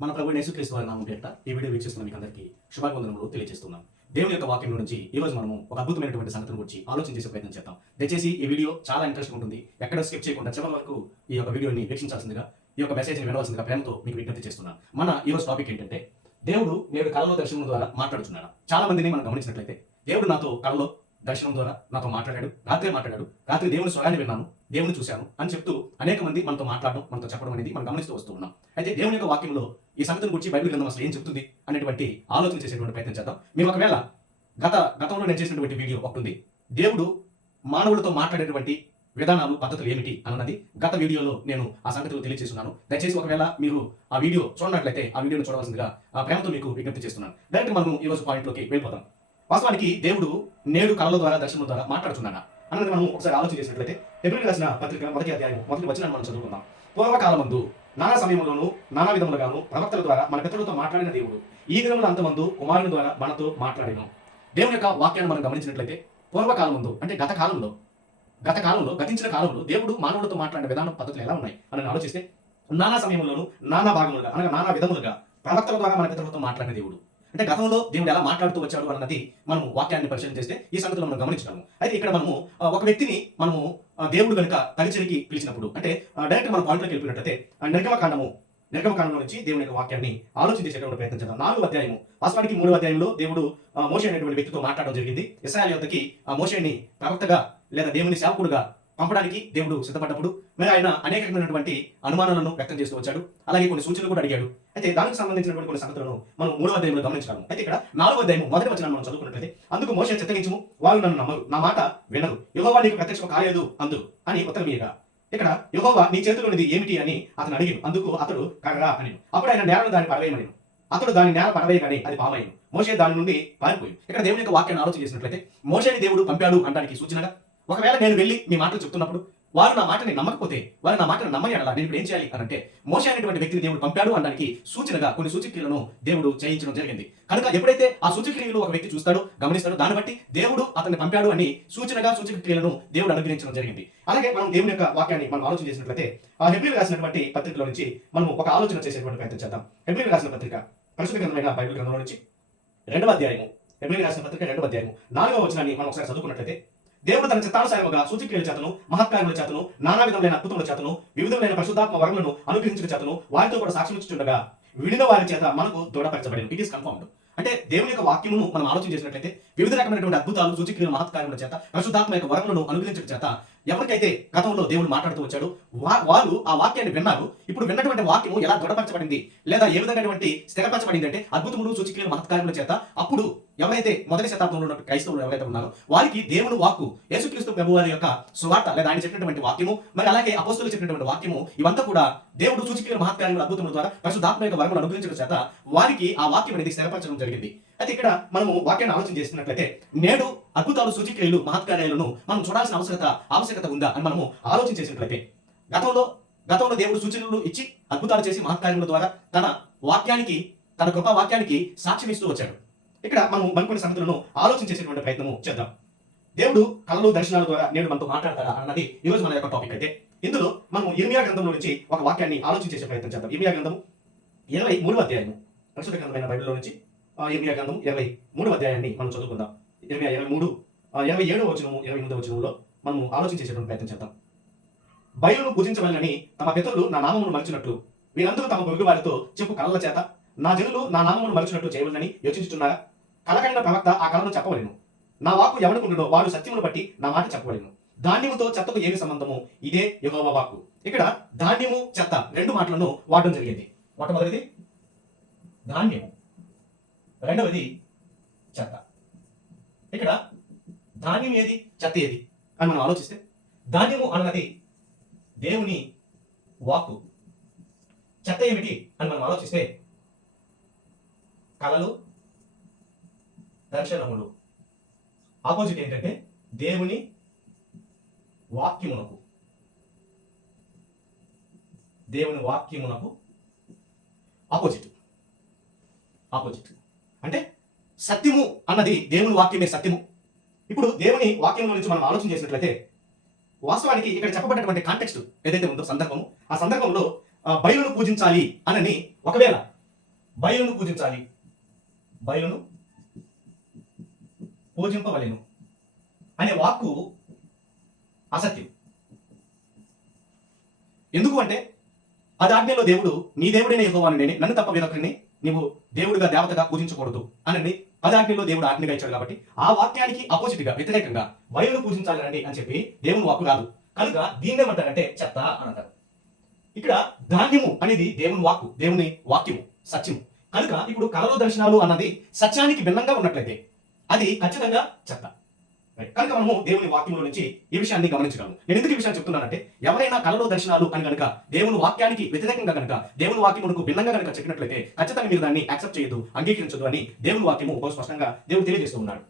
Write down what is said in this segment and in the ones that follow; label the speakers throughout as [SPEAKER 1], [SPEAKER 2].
[SPEAKER 1] మన ప్రభు యేసుక్రీస్తు వారి నామం పేరిట ఈ వీడియో వీక్షిస్తున్న మీకు అందరికీ శుభాభివందనములు తెలియజేస్తున్నాం. దేవుని యొక్క వాక్యం నుంచి ఈ రోజు మనము ఒక అద్భుతమైనటువంటి సంగతిని గురించి ఆలోచన చేసే ప్రయత్నం చేద్దాం. దయచేసి ఈ వీడియో చాలా ఇంట్రెస్ట్ ఉంటుంది. ఎక్కడ స్కిప్ చేయకుండా చివరి వరకు ఈ యొక్క వీడియోని వీక్షించాల్సిందిగా ఈ యొక్క మెసేజ్ని వినవలసిందిగా ప్రేమతో మీకు విజ్ఞప్తి చేస్తున్నాను మన ఈ రోజు టాపిక్ ఏంటంటే దేవుడు నేడు కళలో దర్శనం ద్వారా మాట్లాడుతున్నాడు చాలా మందిని మనం గమనించినట్లయితే దేవుడు నాతో కళలో దర్శనం ద్వారా నాతో మాట్లాడాడు రాత్రే మాట్లాడాడు రాత్రి దేవుని స్వరాన్ని విన్నాను దేవుని చూశాను అని చెప్తూ అనేక మంది మనతో మాట్లాడడం మనతో చెప్పడం అనేది మనం గమనిస్తూ వస్తూ ఉన్నాం. అయితే దేవుని యొక్క వాక్యంలో ఈ సంగతిని గురించి బైబిల్ గ్రంథం అసలు ఏం చెప్తుంది అనేటువంటి ఆలోచన చేసేటువంటి ప్రయత్నం చేద్దాం. మీరు ఒకవేళ గత గతంలో నేను చేసినటువంటి వీడియో ఒకటి ఉంది. దేవుడు మానవులతో మాట్లాడేటువంటి విధానాలు పద్ధతులు ఏమిటి అన్నది గత వీడియోలో నేను ఆ సంగతులు తెలియజేస్తున్నాను దయచేసి ఒకవేళ మీరు ఆ వీడియో చూడనట్లయితే ఆ వీడియోను చూడవలసిందిగా ఆ ప్రేమతో మీకు విజ్ఞప్తి చేస్తున్నాను. డైరెక్ట్ మనం ఈ రోజు పాయింట్లోకి వెళ్ళిపోతాం వాస్తవానికి దేవుడు నేడు కళల ద్వారా దర్శనం ద్వారా మాట్లాడుతున్నాడా అన్నది మనం ఒకసారి ఆలోచన చేసినట్లయితే ఎబ్రిల్ రాసిన పత్రిక మొదటి అధ్యాయం మొదటి వచ్చిన మనం చదువుకుందాం. పూర్వకాలమందు నానా సమయంలోనూ నానా విధములుగాను ప్రవక్తల ద్వారా మన పితరులతో మాట్లాడిన దేవుడు ఈ దినముల అంతమందు కుమారుని ద్వారా మనతో మాట్లాడాను. దేవుని యొక్క వాక్యాన్ని మనం గమనించినట్లయితే పూర్వకాలం ముందు అంటే గత కాలంలో గత కాలంలో గతించిన కాలంలో దేవుడు మానవులతో మాట్లాడిన విధానం పద్ధతులు ఎలా ఉన్నాయి? అని ఆలోచిస్తే నానా సమయంలోనూ నానా భాగములుగా అనగా నానా విధములుగా ప్రవక్తల ద్వారా మన పితరులతో మాట్లాడిన దేవుడు. అంటే గతంలో దేవుడు ఎలా మాట్లాడుతూ వచ్చాడు అన్నది మనం వాక్యాన్ని పరిశీలన చేస్తే ఈ సంగతిలో మనం గమనించగలము. అయితే ఇక్కడ మనము ఒక వ్యక్తిని మనము దేవుడు కనుక పరిచయకి పిలిచినప్పుడు అంటే డైరెక్ట్ మన పాయింట్లోకి వెళ్ళిపోయినట్టయితే నిర్గమకాండము నిర్గమకాండంలో నుంచి దేవుని యొక్క వాక్యాన్ని ఆలోచించేటటువంటి ప్రయత్నం చేద్దాం. నాలుగు అధ్యాయము వాస్తవానికి మూడు అధ్యాయంలో దేవుడు ఆ, మోషే అనేటువంటి వ్యక్తితో మాట్లాడడం జరిగింది. ఇస్రాయల్ యొక్కకి ఆ మోషేని ప్రవక్తగా లేదా దేవుని సేవకుడుగా పంపడానికి దేవుడు సిద్ధపడ్డప్పుడు మరి ఆయన అనేక రకమైనటువంటి అనుమానాలను వ్యక్తం చేస్తూ వచ్చాడు. అలాగే కొన్ని సూచనలు కూడా అడిగాడు. అయితే దానికి సంబంధించినటువంటి కొన్ని సంగతులను మనం మూడవ అధ్యాయంలో గమనించగలము. అయితే ఇక్కడ నాలుగో అధ్యాయం మొదటి వచ్చిన మనం చదువుకున్నట్లయితే అందుకు మోషే చిత్తగించము వాళ్ళు నన్ను నమ్మరు. నా మాట వినరు. యెహోవా నీకు ప్రత్యక్షం కాలేదు అందు అని ఉత్తరం ఇక్కడ యెహోవా నీ చేతిలోనిది ఏమిటి అని అతను అడిగిను అందుకు అతడు కర్ర అని అప్పుడు ఆయన నేలను దాన్ని పడవేయమని అతడు దాని నేల పడవేయగానే అది పామాయను. మోసే దాని నుండి పారిపోయి ఇక్కడ దేవుని యొక్క వాక్యాన్ని ఆలోచన చేసినట్లయితే మోసేని దేవుడు పంపాడు అంటానికి సూచనగా ఒకవేళ నేను వెళ్ళి మీ మాటలు చెప్తున్నప్పుడు వారు నా మాటని నమ్మకపోతే వారు నా మాటను నమ్మని అనలా. నేను ఇప్పుడు ఏం చేయాలి అని అంటే మోషే అనేటువంటి వ్యక్తిని దేవుడు పంపాడు అనడానికి సూచనగా కొన్ని సూచక్రియలను దేవుడు చేయించడం జరిగింది. కనుక ఎప్పుడైతే ఆ సూచక్రియలు ఒక వ్యక్తి చూస్తాడో గమనిస్తాడో దాన్ని బట్టి దేవుడు అతన్ని పంపాడు అని సూచనగా సూచక్రియలను దేవుడు అనుగ్రహించడం జరిగింది. అలాగే మనం దేవుని యొక్క వాక్యాన్ని మనం ఆలోచన చేసినట్లయితే ఆ హెబ్రిల్ రాసినటువంటి పత్రికలో నుంచి మనం ఒక ఆలోచన చేసేటువంటి ప్రయత్నం చేద్దాం. హెబ్రిల్ రాసిన పత్రిక పరిశుద్ధ గ్రంథమైన బైబిల్ గ్రంథంలో నుంచి రెండవ అధ్యాయము. హెబ్రిల్ రాసిన పత్రిక రెండవ అధ్యాయము. నాలుగవ వచనాన్ని మనం ఒకసారి చదువుకున్నట్లయితే దేవుడు తన చిత్తానుసారముగా సూచిక్రియల చేతను మహత్కార్యముల చేతను నానా విధములైన అద్భుతముల చేతను వివిధములైన పరిశుద్ధాత్మ వరములను అనుగ్రహించిన చేతను వారితో కూడా సాక్ష్యం ఇచ్చుండగా విడిన వారి చేత మనకు దృఢపరచబడింది. ఇట్ ఈస్ కన్ఫర్మ్డ్ అంటే దేవుని యొక్క వాక్యమును మనం ఆలోచన చేసినట్లయితే వివిధ రకమైనటువంటి అద్భుతాలు సూచిక్రియలు మహత్కార్యముల చేత పరిశుద్ధాత్మ యొక్క వరములను అనుగ్రహించడం చేత ఎవరికైతే గతంలో దేవుడు మాట్లాడుతూ వచ్చాడు వా- వారు ఆ వాక్యాన్ని విన్నారు. ఇప్పుడు విన్నటువంటి వాక్యము ఎలా దృఢపరచబడింది లేదా ఏ విధమైనటువంటి స్థిరపరచబడింది అంటే అద్భుతములు సూచిక్రియలు మహత్కార్యముల చేత అప్పుడు ఎవరైతే మొదటి శతాబ్దంలో ఉన్న క్రైస్తవులు ఎవరైతే ఉన్నారో వారికి దేవుని వాక్కు యేసుక్రీస్తు ప్రభు వారి యొక్క సువార్త లేదా ఆయన చెప్పినటువంటి వాక్యము మరి అలాగే అపోస్తులు చెప్పినటువంటి వాక్యము ఇవంతా కూడా దేవుడు సూచిక్రియలు మహత్కార్యములు అద్భుతముల ద్వారా పరిశుద్ధాత్మ యొక్క వరములు అనుగ్రహించడం చేత వారికి ఆ వాక్యం అనేది స్థిరపరచడం జరిగింది. అయితే ఇక్కడ మనము వాక్యాన్ని ఆలోచన చేస్తున్నట్లయితే నేడు అద్భుతాలు సూచిక్రియలు మహత్కార్యాలను మనం చూడాల్సిన అవసరత ఆవశ్యకత ఉందా అని మనము ఆలోచన చేసినట్లయితే గతంలో గతంలో దేవుడు సూచనలు ఇచ్చి అద్భుతాలు చేసి మహత్కార్యముల ద్వారా తన వాక్యానికి తన గొప్ప వాక్యానికి సాక్ష్యం ఇస్తూ వచ్చాడు. ఇక్కడ మనం మరికొన్ని సంగతులను ఆలోచన చేసేటువంటి ప్రయత్నము చేద్దాం. దేవుడు కళలు దర్శనాల ద్వారా నేడు మనతో మాట్లాడతాడా అన్నది ఈరోజు మన యొక్క టాపిక్ అయితే. ఇందులో మనం ఇర్మియా గ్రంథంలో నుంచి ఒక వాక్యాన్ని ఆలోచన చేసే ప్రయత్నం చేద్దాం. ఇర్మియా గ్రంథం ఇరవై మూడవ అధ్యాయము. పరిశుద్ధ గ్రంథమైన బైబిల్లో నుంచి ఇరవై ఇర్మియా గ్రంథం ఇరవై మూడవ అధ్యాయాన్ని మనం చదువుకుందాం. ఇరవై ఇరవై మూడు ఇరవై ఏడవ వచనము ఇరవై ఎనిమిదవ వచనంలో మనం ఆలోచన చేసేటువంటి ప్రయత్నం చేద్దాం. బయలును పూజించవలనని తమ పితరులు నా నామమును మరచినట్లు వీరందరూ తమ పొరుగు వారితో చెప్పు కళల చేత నా జనులు నా నామమును మరచినట్లు చేయవలనని యోచించుచున్నారా? కలకైన ప్రవక్త ఆ కళను చెప్పవలేను. నా వాక్కు ఎవనుకుంటుడో వాడు సత్యమును బట్టి నా మాట చెప్పవలేను. ధాన్యముతో చెత్తకు ఏమి సంబంధము? ఇదే యెహోవా వాకు ఇక్కడ ధాన్యము చెత్త రెండు మాటలను వాడడం జరిగింది. మొట్టమొదటిది ధాన్యము. రెండవది చెత్త. ఇక్కడ ధాన్యం ఏది? చెత్త ఏది? అని మనం ఆలోచిస్తే ధాన్యము అన్నది దేవుని వాక్కు. చెత్త ఏమిటి అని మనం ఆలోచిస్తే కళలు దర్శనములు. ఆపోజిట్ ఏంటంటే దేవుని వాక్యమునకు. దేవుని వాక్యమునకు ఆపోజిట్. ఆపోజిట్. అంటే సత్యము అన్నది దేవుని వాక్యమే సత్యము. ఇప్పుడు దేవుని వాక్యం గురించి మనం ఆలోచన చేసినట్లయితే వాస్తవానికి ఇక్కడ చెప్పబడినటువంటి కాంటెక్స్ట్ ఏదైతే ఉందో సందర్భము ఆ సందర్భంలో బయలును పూజించాలి అనని ఒకవేళ బయలును పూజించాలి. బయలును పూజింపవలేను అనే వాక్కు అసత్యం. ఎందుకు అంటే అది ఆజ్ఞలో దేవుడు నీ దేవుడైన యెహోవాను నేనే నన్ను తప్ప వేరొకరిని నీవు దేవుడిగా దేవతగా పూజించకూడదు అని పదాజ్ఞలో దేవుడు ఆజ్ఞగా ఇచ్చాడు కాబట్టి ఆ వాక్యానికి అపోజిట్గా వ్యతిరేకంగా వయలు పూజించాలండి అని చెప్పి దేవుని వాక్కు రాదు. కనుక దీన్ని ఏమంటారంటే చెత్త అని అంటారు. ఇక్కడ ధాన్యము అనేది దేవుని వాక్కు దేవుని వాక్యము సత్యము. కనుక ఇప్పుడు కలలో దర్శనాలు అన్నది సత్యానికి భిన్నంగా ఉన్నట్లయితే అది ఖచ్చితంగా చెత్త. కనుక మనము దేవుని వాక్యంలో నుంచి ఈ విషయాన్ని గమనించగలము. నేను ఎందుకు ఈ విషయాన్ని చెప్తున్నానంటే ఎవరైనా కలలో దర్శనాలు అని కనుక దేవుని వాక్యానికి వ్యతిరేకంగా కనుక దేవుని వాక్యమునకు భిన్నంగా కనుక చెప్పినట్లయితే ఖచ్చితంగా మీరు దాన్ని యాక్సెప్ట్ చేయదు అంగీకరించదు అని దేవుని వాక్యము బహు స్పష్టంగా దేవుడు తెలియజేస్తూ ఉన్నాడు.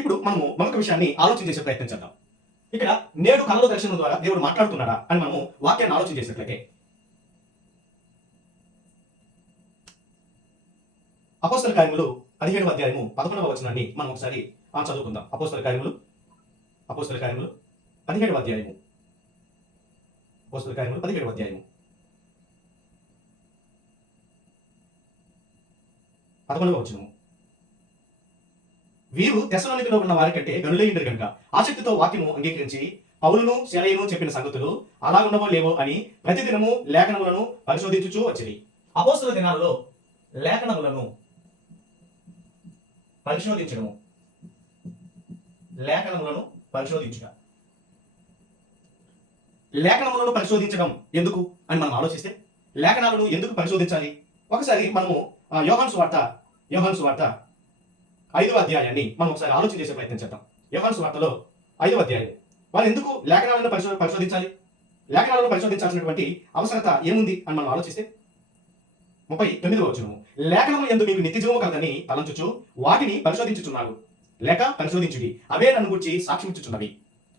[SPEAKER 1] ఇప్పుడు మనము మరొక విషయాన్ని ఆలోచన చేసే ప్రయత్నం చేద్దాం. ఇక్కడ నేడు కలలో దర్శనం ద్వారా దేవుడు మాట్లాడుతున్నాడా అని మనము వాక్యాన్ని ఆలోచన చేసినట్లయితే అపోస్తల కార్యములు పదిహేడవ అధ్యాయము పదకొండవ వచనాన్ని మనం ఒకసారి చదువుకుందాం. అపోస్తల కార్యములు అపోస్తల కార్యములు పదిహేడవ అధ్యాయము. అపోస్తల కార్యములు పదిహేడవ అధ్యాయము. పదకొండవ వచనము. వీరు తెసలోనికలో ఉన్న వారికంటే గనులైండరు కనుక ఆసక్తితో వాక్యము అంగీకరించి పౌలును శలయను చెప్పిన సంగతులు అలాగున్నవో ఉండవో లేవో అని ప్రతిదినము లేఖనములను పరిశోధించుచూ వచ్చింది అపోస్తుల దినాల్లో లేఖనములను పరిశోధించడము. లేఖనములను పరిశోధించుట. లేఖనములను పరిశోధించడం ఎందుకు అని మనం ఆలోచిస్తే లేఖనాలను ఎందుకు పరిశోధించాలి? ఒకసారి మనము యోహాన్స్ వార్త యోహాన్స్ వార్త ఐదవ అధ్యాయాన్ని మనం ఒకసారి ఆలోచన చేసే ప్రయత్నం చేద్దాం. యోహాను వార్తలో ఐదవ అధ్యాయం. వాళ్ళు ఎందుకు లేఖనాలను పరిశో పరిశోధించాలి? లేఖనాలను పరిశోధించాల్సినటువంటి అవసరత ఏముంది అని మనం ఆలోచిస్తే ముప్పై తొమ్మిదవ వచనము లేఖనము ఎందు మీకు నిత్య జీవము కలదని తలంచుచు వాటిని పరిశోధించుచున్నారు లేక పరిశోధించుడి. అవే నన్ను గురించి సాక్ష్యమిచ్చుచున్నవి.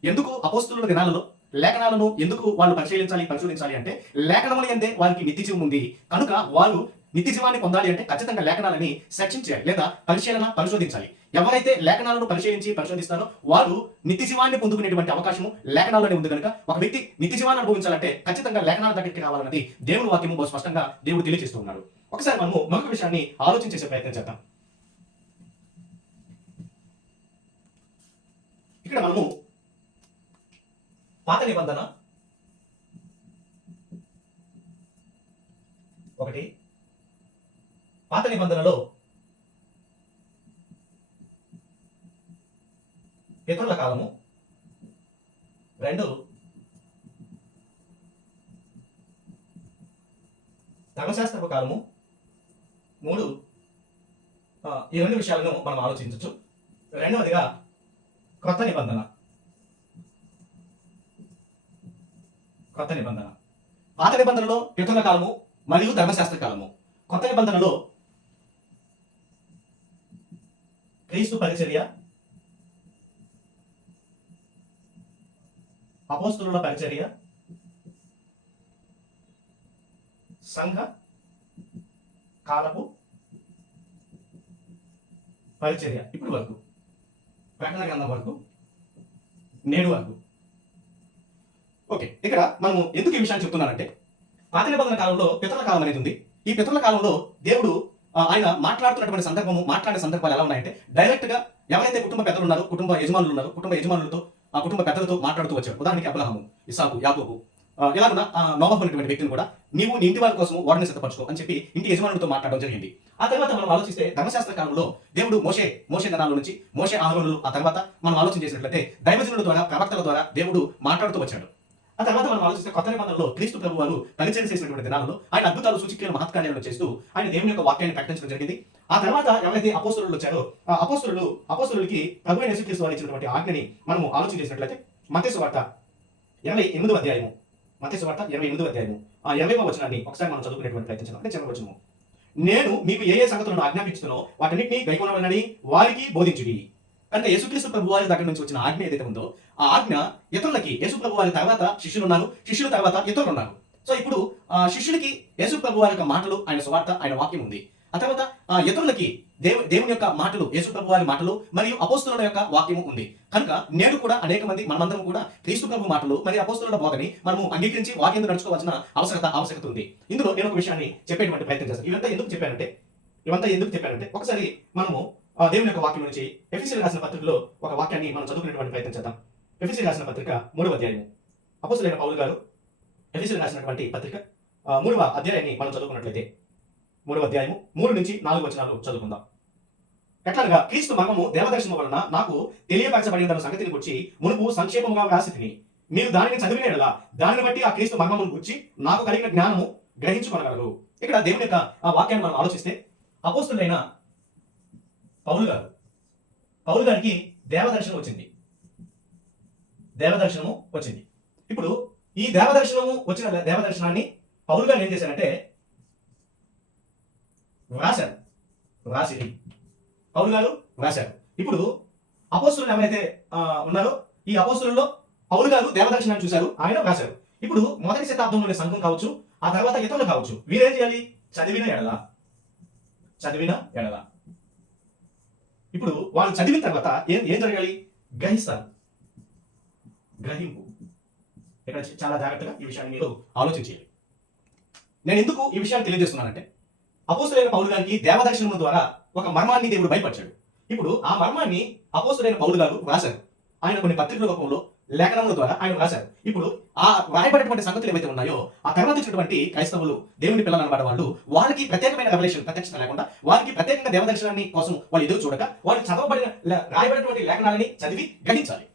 [SPEAKER 1] ఎందుకు అపోస్తుల దినాలలో లేఖనాలను ఎందుకు వాళ్ళు పరిశీలించాలి పరిశోధించాలి అంటే లేఖనములు ఎందే వారికి నిత్య జీవం ఉంది కనుక వారు నిత్య జీవాన్ని పొందాలి అంటే ఖచ్చితంగా లేఖనాలని సెక్షన్ చేయాలి లేదా పరిశీలన పరిశోధించాలి. ఎవరైతే లేఖనాలను పరిశీలించి పరిశోధిస్తారో వారు నిత్య జీవాన్ని పొందుకునేటువంటి అవకాశము లేఖనాల్లోనే ఉంది కనుక ఒక వ్యక్తి నిత్య జీవాన్ని అనుభవించాలంటే ఖచ్చితంగా లేఖనాల దగ్గరికి రావాలన్నది దేవుడు వాక్యము బహు స్పష్టంగా దేవుడు తెలియజేస్తూ ఉన్నాడు. ఒకసారి మనము మరొక విషయాన్ని ఆలోచన చేసే ప్రయత్నం చేద్దాం. ఇక్కడ మనము పాత నిబంధన ఒకటి పాత నిబంధనలో పితరుల కాలము రెండు ధర్మశాస్త్రపు కాలము మూడు ఈ రెండు విషయాలను మనం ఆలోచించవచ్చు రెండవదిగా కొత్త నిబంధన. కొత్త నిబంధన. పాత నిబంధనలో పితృల కాలము మరియు ధర్మశాస్త్ర కాలము. కొత్త నిబంధనలో క్రీస్తు పరిచర్య. అపోస్తుల పరిచర్య. సంఘ. కాలపు. పరిచర్య. ఇప్పుడు వరకు. ప్రకటన గ్రంథం వరకు. నేడు వరకు. ఓకే ఇక్కడ మనము ఎందుకు ఈ విషయాన్ని చెప్తున్నానంటే పాత నిబంధన కాలంలో పితరుల కాలం అనేది ఉంది. ఈ పితరుల కాలంలో దేవుడు ఆయన మాట్లాడుతున్నటువంటి సందర్భము మాట్లాడే సందర్భాలు ఎలా ఉన్నాయంటే డైరెక్ట్గా ఎవరైతే కుటుంబ పెద్దలు ఉన్నారో కుటుంబ యజమానులు ఉన్నారో కుటుంబ యజమానులతో ఆ కుటుంబ పెద్దలతో మాట్లాడుతూ వచ్చారు. ఉదాహరణకి అబ్రహము ఇసాకు యాకోబు. ఆ, ఇలాగున్న అనేటువంటి వ్యక్తిని కూడా నీవు నీ ఇంటి వారి కోసం వారిని సిద్ధపరచుకో అని చెప్పి ఇంటి యజమానులతో మాట్లాడడం జరిగింది. ఆ తర్వాత మనం ఆలోచిస్తే ధర్మశాస్త్ర కాలంలో దేవుడు మోషే మోషే గణాల నుంచి మోషే ఆహ్వానులు ఆ తర్వాత మనం ఆలోచన చేసినట్లయితే దైవజనుల ద్వారా ప్రవక్తల ద్వారా దేవుడు మాట్లాడుతూ వచ్చాడు. ఆ తర్వాత మనం ఆలోచిస్తే కొత్త నిబంధనలో క్రీస్తు ప్రభు వారు పరిచయం చేసినటువంటి దినాలలో ఆయన అద్భుతాలు సూచిక్రియలు మహత్కార్యాలను చేస్తూ ఆయన దేవుని యొక్క వాక్యాన్ని ప్రకటించడం జరిగింది. ఆ తర్వాత ఎవరైతే అపోస్తులు వచ్చారో ఆ అపోస్తులు అపోస్తులకి ప్రభు అయిన యేసుక్రీస్తు వారు ఇచ్చినటువంటి ఆజ్ఞని మనము ఆలోచన చేసినట్లయితే మతేసు వార్త ఇరవై ఎనిమిదో అధ్యాయము. మతేసు వార్త ఇరవై ఎనిమిదో అధ్యాయము. ఆ ఇరవై వచనాన్ని ఒకసారి మనం చదువుకునేటువంటి ప్రయత్నించాం అంటే చిన్న వచనము. నేను మీకు ఏ ఏ సంగతులను ఆజ్ఞాపించుతున్నో వాటన్నిటిని గైకొనవలనని వారికి బోధించుడి. కనుక యేసుక్రీస్తు ప్రభు వారి దగ్గర నుంచి వచ్చిన ఆజ్ఞ ఏదైతే ఉందో ఆ ఆజ్ఞ ఇతరులకి యేసు ప్రభు వారి తర్వాత శిష్యులు ఉన్నారు శిష్యుల తర్వాత ఇతరులు ఉన్నారు. సో ఇప్పుడు ఆ శిష్యులకి యేసు ప్రభు వారి యొక్క మాటలు ఆయన స్వార్థ ఆయన వాక్యం ఉంది. ఆ తర్వాత ఆ ఇతరులకి దేవు దేవుని యొక్క మాటలు యేసు ప్రభు వారి మాటలు మరియు అపోస్తుల యొక్క వాక్యము ఉంది. కనుక నేను కూడా అనేక మంది మనమందరం కూడా క్రీస్తు ప్రభు మాటలు మరియు అపోస్తుల బోధని మనము అంగీకరించి వాక్యం నడుచుకోవాల్సిన అవసరత ఆవశ్యకత ఉంది. ఇందులో నేను ఒక విషయాన్ని చెప్పేటువంటి ప్రయత్నం చేస్తాను. ఇవంతా ఎందుకు చెప్పానంటే ఇవంతా ఎందుకు చెప్పానంటే ఒకసారి మనము దేవుని యొక్క వాక్యం నుంచి ఎఫ్ఎస్సీ రాసిన పత్రికలో ఒక వాక్యాన్ని మనం చదువుకునేటువంటి ప్రయత్నం చేద్దాం. ఎఫ్ఎస్సీ రాసిన పత్రిక మూడవ అధ్యాయము. అపోసులైన పౌలు గారు ఎఫ్ఎస్సీ రాసినటువంటి పత్రిక మూడవ అధ్యాయాన్ని మనం చదువుకున్నట్లయితే మూడవ అధ్యాయము మూడు నుంచి నాలుగు వచనాలు చదువుకుందాం. ఎట్లాగా క్రీస్తు మర్మము దేవదర్శనం వలన నాకు తెలియపరచబడిన సంగతిని గురించి మునుపు సంక్షేమంగా వ్రాసి తిని మీరు దానిని చదివినలా దానిని బట్టి ఆ క్రీస్తు మర్మమును గురించి నాకు కలిగిన జ్ఞానము గ్రహించుకొనగలరు. ఇక్కడ దేవుని యొక్క ఆ వాక్యాన్ని మనం ఆలోచిస్తే అపోస్తులైన పౌలు గారు. పౌలు గారికి దేవదర్శనం వచ్చింది. దేవదర్శనము వచ్చింది. ఇప్పుడు ఈ దేవదర్శనము వచ్చిన దేవదర్శనాన్ని పౌలు గారు ఏం చేశారంటే వ్రాశారు. వ్రాసిరి పౌలు గారు వ్రాశారు. ఇప్పుడు అపోస్తులు ఎవరైతే ఉన్నారో ఈ అపోస్తులలో పౌలు గారు దేవదర్శనాన్ని చూశారు. ఆయన వ్రాశారు. ఇప్పుడు మొదటి శతాబ్దంలోని సంఘం కావచ్చు ఆ తర్వాత ఇతరులు కావచ్చు. వీరేం చేయాలి? చదివిన ఎడల. చదివిన ఎడల. ఇప్పుడు వాళ్ళు చదివిన తర్వాత ఏం ఏం జరగాలి? గ్రహిస్తారు. గ్రహింపు. ఇక్కడ చాలా జాగ్రత్తగా ఈ విషయాన్ని మీరు ఆలోచించాలి నేను ఎందుకు ఈ విషయాన్ని తెలియజేస్తున్నానంటే అపోసులైన పౌరు గారికి దేవదర్శనం ద్వారా ఒక మర్మాన్ని దేవుడు బయటపరిచాడు ఇప్పుడు ఆ మర్మాన్ని అపోసులైన పౌరు గారు రాశారు. ఆయన కొన్ని పత్రికల రూపంలో లేఖనముల ద్వారా ఆయన రాశారు. ఇప్పుడు ఆ రాయబడినటువంటి సంగతులు ఏవైతే ఉన్నాయో ఆ తర్వాత వచ్చినటువంటి క్రైస్తవులు దేవుని పిల్లలు అనమాట వాళ్ళు వాళ్ళకి ప్రత్యేకమైన రెవల్యూషన్ ప్రత్యక్షత లేకుండా వారికి ప్రత్యేకంగా దేవదర్శనాన్ని కోసం వాళ్ళు ఎదురు చూడక వాళ్ళు చదవబడిన రాయబడినటువంటి లేఖనాలని చదివి గ్రహించాలి.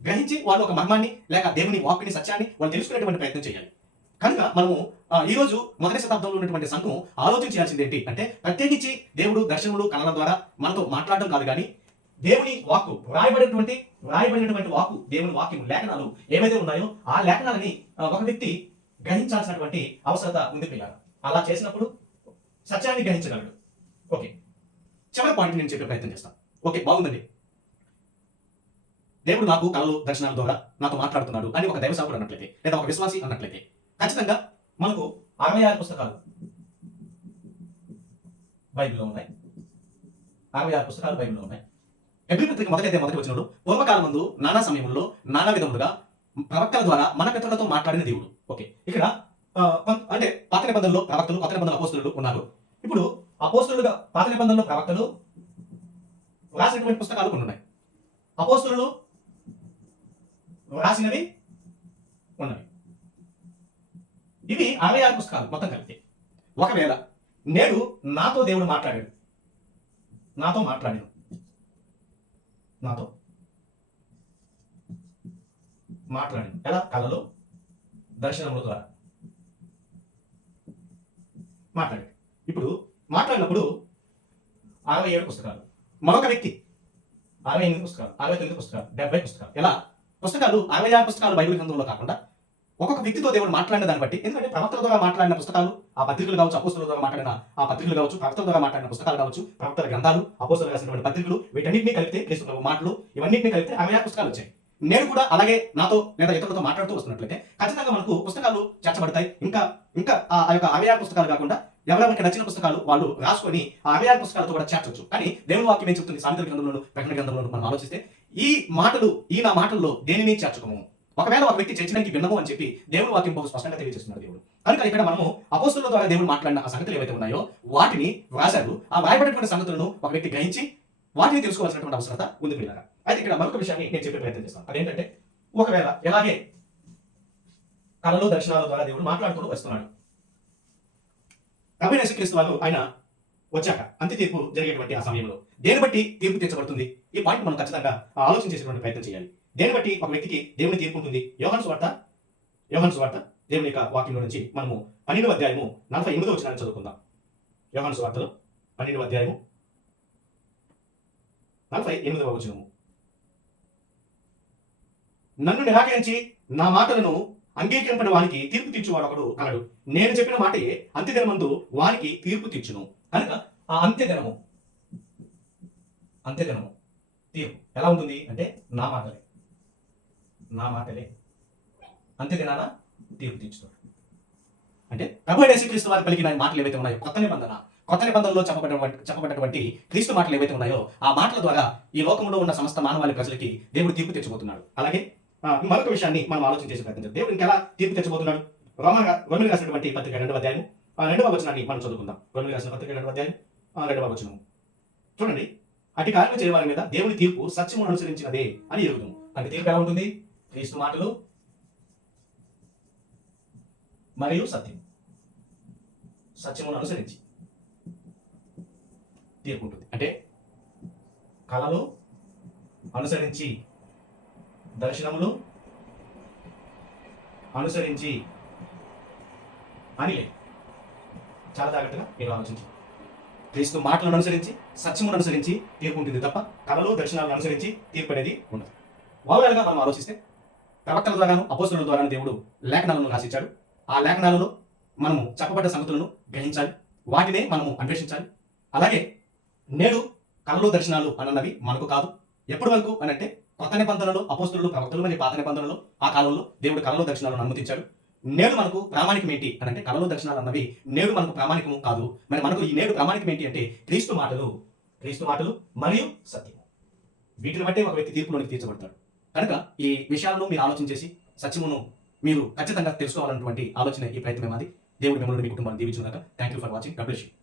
[SPEAKER 1] గ్రహించి వాళ్ళు ఒక మర్మాన్ని లేక దేవుని వాక్కుని సత్యాన్ని వాళ్ళు తెలుసుకునేటువంటి ప్రయత్నం చేయాలి. కనుక మనము ఆ, ఈ రోజు మొదటి శతాబ్దంలో ఉన్నటువంటి సంఘం ఆలోచించాల్సింది ఏంటి అంటే ప్రత్యేకించి దేవుడు దర్శనములు కళల ద్వారా మనతో మాట్లాడడం కాదు కానీ దేవుని వాక్కు రాయబడినటువంటి రాయబడినటువంటి వాకు దేవుని వాక్యం లేఖనాలు ఏవైతే ఉన్నాయో ఆ లేఖనాలని ఒక వ్యక్తి గ్రహించాల్సినటువంటి అవసరత ఉంది పిల్లలు అలా చేసినప్పుడు సత్యాన్ని గ్రహించగలడు. ఓకే. చివరి పాయింట్ నేను చెప్పే ప్రయత్నం చేస్తాను ఓకే బాగుందండి. దేవుడు నాకు కళలు దర్శనాల ద్వారా నాతో మాట్లాడుతున్నాడు అని ఒక దైవసాకుడు అన్నట్లయితే లేదా ఒక విశ్వాసి అన్నట్లయితే ఖచ్చితంగా మనకు అరవై ఆరు పుస్తకాలు బైబిల్లో ఉన్నాయి. అరవై ఆరు పుస్తకాలు బైబిల్లో ఉన్నాయి. ఎబ్రి పత్రిక మొదటైతే మొదటి వచ్చినప్పుడు పూర్వకాలం ముందు నానా సమయంలో నానా విధములుగా ప్రవక్తల ద్వారా మన పితరులతో మాట్లాడిన దేవుడు. ఓకే ఇక్కడ అంటే పాత నిబంధనలో ప్రవక్తలు కొత్త నిబంధనలు అపోస్తులు ఉన్నారు. ఇప్పుడు అపోస్తులుగా పాత నిబంధనలో ప్రవక్తలు రాసినటువంటి పుస్తకాలు కొన్ని ఉన్నాయి. అపోస్తులు రాసినవి ఉన్నవి. ఇవి అరవై ఆరు పుస్తకాలు మొత్తం కలిపి. ఒకవేళ నేడు నాతో దేవుడు మాట్లాడాడు. నాతో మాట్లాడాడు. నాతో. మాట్లాడి ఎలా? కళలో దర్శనముల ద్వారా. మాట్లాడి ఇప్పుడు మాట్లాడినప్పుడు అరవై ఏడు పుస్తకాలు. మరొక వ్యక్తి అరవై ఎనిమిది పుస్తకాలు అరవై తొమ్మిది పుస్తకాలు డెబ్బై పుస్తకాలు. ఎలా? పుస్తకాలు అరవై ఆరు పుస్తకాలు బైబిల్ గ్రంథంలో కాకుండా ఒక్కొక్క వ్యక్తితో దేవుడు మాట్లాడిన దాన్ని బట్టి ఎందుకంటే ప్రవక్తల ద్వారా మాట్లాడిన పుస్తకాలు ఆ పత్రికలు కావచ్చు అపోస్తుల ద్వారా మాట్లాడిన ఆ పత్రికలు కావచ్చు ప్రవక్తల ద్వారా మాట్లాడిన పుస్తకాలు కావచ్చు ప్రవక్తల గ్రంథాలు అపోస్తులు రాసినటువంటి పత్రికలు వీటన్నింటినీ కలిపితే క్రీస్తు మాటలు ఇవన్నింటినీ కలిపితే అరవై పుస్తకాలు వచ్చాయి. నేను కూడా అలాగే నాతో లేదా ఇతరులతో మాట్లాడుతూ వస్తున్నట్లయితే ఖచ్చితంగా మనకు పుస్తకాలు చేర్చబడతాయి. ఇంకా ఇంకా ఆ యొక్క అరవై పుస్తకాలు కాకుండా ఎవరెవరికి నచ్చిన పుస్తకాలు వాళ్ళు రాసుకొని ఆ అరవై పుస్తకాలతో కూడా చేర్చవచ్చు కానీ దేవుని వాక్యం ఏం చెప్తుంది? సాంత్ర గ్రంథంలోను ప్రకటన గ్రంథంలోను మనం ఆలోచిస్తే ఈ మాటలు ఈ నా మాటల్లో దేనిని చేర్చుకోము? ఒకవేళ ఒక వ్యక్తి చర్చడానికి భిన్నము అని చెప్పి దేవుడు వాక్యం బహు స్పష్టంగా తెలియజేస్తున్నాడు దేవుడు. కనుక ఇక్కడ మనము అపోస్తుల ద్వారా దేవుడు మాట్లాడిన ఆ సంగతులు ఏవైతే ఉన్నాయో వాటిని వ్రాశారు. ఆ వ్రాయబడినటువంటి సంగతులను ఒక వ్యక్తి గ్రహించి వాటిని తెలుసుకోవాల్సినటువంటి అవసరత ఉంది పిల్లగా అయితే ఇక్కడ మరొక విషయాన్ని నేను చెప్పే ప్రయత్నం చేస్తాను. అదేంటంటే ఒకవేళ ఎలాగే కళలు దర్శనాల ద్వారా దేవుడు మాట్లాడుతూ వస్తున్నాడు. ప్రభు యేసుక్రీస్తు వారు ఆయన వచ్చాక అంత్య తీర్పు జరిగేటువంటి ఆ సమయంలో దేని బట్టి తీర్పు తీర్చబడుతుంది? ఈ పాయింట్ మనం ఖచ్చితంగా ఆలోచన చేసేటువంటి ప్రయత్నం చేయాలి. దేని బట్టి ఒక వ్యక్తికి దేవుని తీర్పు ఉంటుంది? యోహన్ స్వార్త యోహన్ స్వార్త దేవుని యొక్క వాక్యంలో నుంచి మనము పన్నెండు అధ్యాయము నలభై ఎనిమిదో వచ్చిన చదువుకుందాం. యోహన్ స్వార్తలో పన్నెండు అధ్యాయము నలభై ఎనిమిదవ వచనము. నన్ను నిరాకరించి నా మాటలను అంగీకరింపని వారికి తీర్పు తీర్చువాడు ఒకడు కలడు. నేను చెప్పిన మాటయే అంత్యదినమందు వారికి తీర్పు తీర్చును. కనుక ఆ అంత్యదినము అంత్యదినము తీర్పు ఎలా ఉంటుంది? అంటే నా మాటలే. నా మాటలే. అంత్యదినాన తీర్పు తీర్చుతాడు అంటే ప్రభు యేసుక్రీస్తు వారు పలికిన మాటలు ఏవైతే ఉన్నాయో కొత్త నిబంధన కొత్త నిబంధనలో చెప్పబడినటువంటి చెప్పబడినటువంటి క్రీస్తు మాటలు ఏవైతే ఉన్నాయో ఆ మాటల ద్వారా ఈ లోకంలో ఉన్న సమస్త మానవాళి ప్రజలకి దేవుడు తీర్పు తెచ్చిపోతున్నాడు అలాగే మరొక విషయాన్ని మనం ఆలోచన చేసి ప్రయత్నించాం చేద్దాం. దేవుడు తీర్పు తెచ్చిపోతున్నాడు రోమ రోమిలు రాసినటువంటి పత్రిక రెండవ అధ్యాయం రెండవ వచనాన్ని మనం చదువుకుందాం. రోమిలు రాసిన పత్రిక రెండవ అధ్యాయం రెండవ వచనం. చూడండి అటు కార్యం చేయవారి మీద దేవుని తీర్పు సత్యమును అనుసరించినదే అని ఎరుగుతుంది అంటే తీర్పు ఎలా ఉంటుంది? క్రీస్తు మాటలు మరియు సత్యం. సత్యమును అనుసరించి తీరుకుంటుంది ఉంటుంది అంటే కళలు అనుసరించి దర్శనములు అనుసరించి అని చాలా జాగ్రత్తగా మీరు ఆలోచించు క్రీస్తు మాటలను అనుసరించి సత్యమును అనుసరించి తీర్పు ఉంటుంది తప్ప కళలు దర్శనాలను అనుసరించి తీర్పు అనేది ఉండదు. ఓవరాల్గా మనం ఆలోచిస్తే ప్రవక్తల ద్వారాను అపోసుల ద్వారాను దేవుడు లేఖనాలను రాసిచ్చాడు. ఆ లేఖనాలలో మనము చెప్పబడ్డ సంగతులను గ్రహించాలి. వాటినే మనము అన్వేషించాలి. అలాగే నేడు కళలు దర్శనాలు అన్నవి మనకు కాదు. ఎప్పటి వరకు అనంటే కొత్త నిబంధనలో అపోస్తులు ప్రవక్తలు మరియు పాత నిబంధనలు ఆ కాలంలో దేవుడు కళలు దర్శనాలను అనుమతించాడు. నేడు మనకు ప్రామాణికం ఏంటి అని అంటే కళలు దర్శనాలు అన్నవి నేడు మనకు ప్రామాణికము కాదు. మరి మనకు ఈ నేడు ప్రామాణికం ఏంటి అంటే క్రీస్తు మాటలు క్రీస్తు మాటలు మరియు సత్యం వీటిని బట్టే ఒక వ్యక్తి తీర్పులోనికి తీర్చబడతాడు. కనుక ఈ విషయాలను మీరు ఆలోచన చేసి సత్యమును మీరు ఖచ్చితంగా తెలుసుకోవాలన్నటువంటి ఆలోచన ఈ ప్రయత్నం మాది. దేవుడు మిమ్మల్ని మీ కుటుంబాన్ని దీవించుగాక thank you for watching God